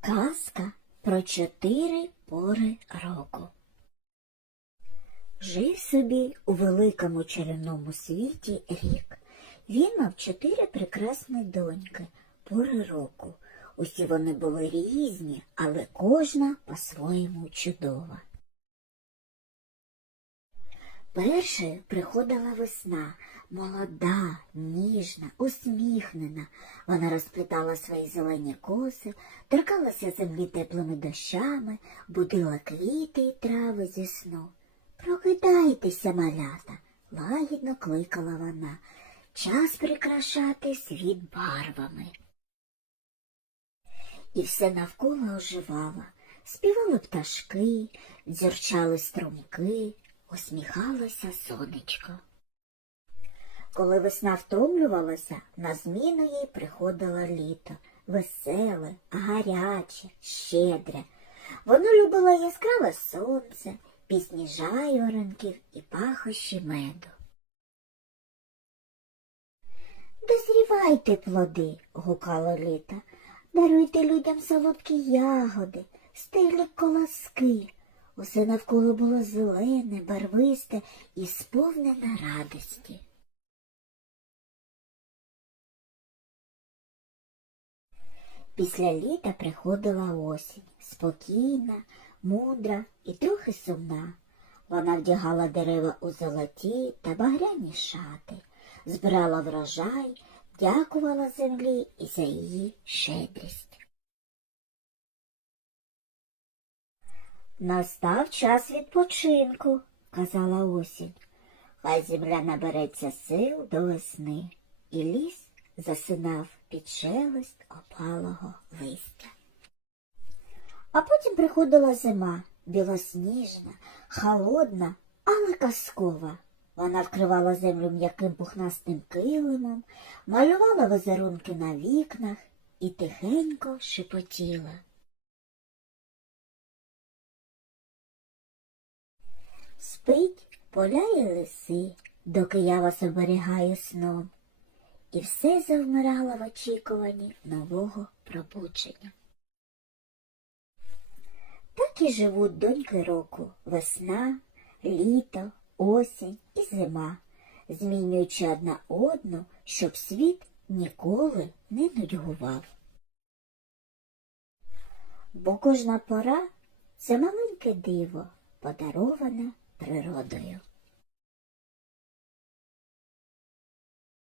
Казка про чотири пори року. Жив собі у великому чарівному світі рік. Він мав чотири прекрасні доньки, пори року. Усі вони були різні, але кожна по-своєму чудова. Першою приходила весна, молода, ніжна, усміхнена. Вона розплітала свої зелені коси, торкалася землі теплими дощами, будила квіти й трави зі сну. Прокидайтеся, малята, лагідно кликала вона. Час прикрашати світ барвами. І все навколо оживало. Співали пташки, дзюрчали струмки, усміхалося сонечко. Коли весна втомлювалася, на зміну їй приходило літо, веселе, гаряче, щедре. Воно любило яскраве сонце, пісні жайворонків і пахощі меду. Дозрівайте плоди, гукало літо, даруйте людям солодкі ягоди, стиглі колоски. Усе навколо було зелене, барвисте і сповнене радості. Після літа приходила осінь, спокійна, мудра і трохи сумна. Вона вдягала дерева у золоті та багряні шати, збирала врожай, дякувала землі і за її щедрість. Настав час відпочинку, казала осінь. Хай земля набереться сил до весни, і ліс засинав під шелест опалого листя. А потім приходила зима, білосніжна, холодна, але казкова. Вона вкривала землю м'яким пухнастим килимом, малювала візерунки на вікнах і тихенько шепотіла. Спить поля і лиси, доки я вас оберігаю сном, і все завмирало в очікуванні нового пробудження. Так і живуть доньки року весна, літо, осінь і зима, змінюючи одна одну, щоб світ ніколи не нудьгував. Бо кожна пора це маленьке диво, подароване природою.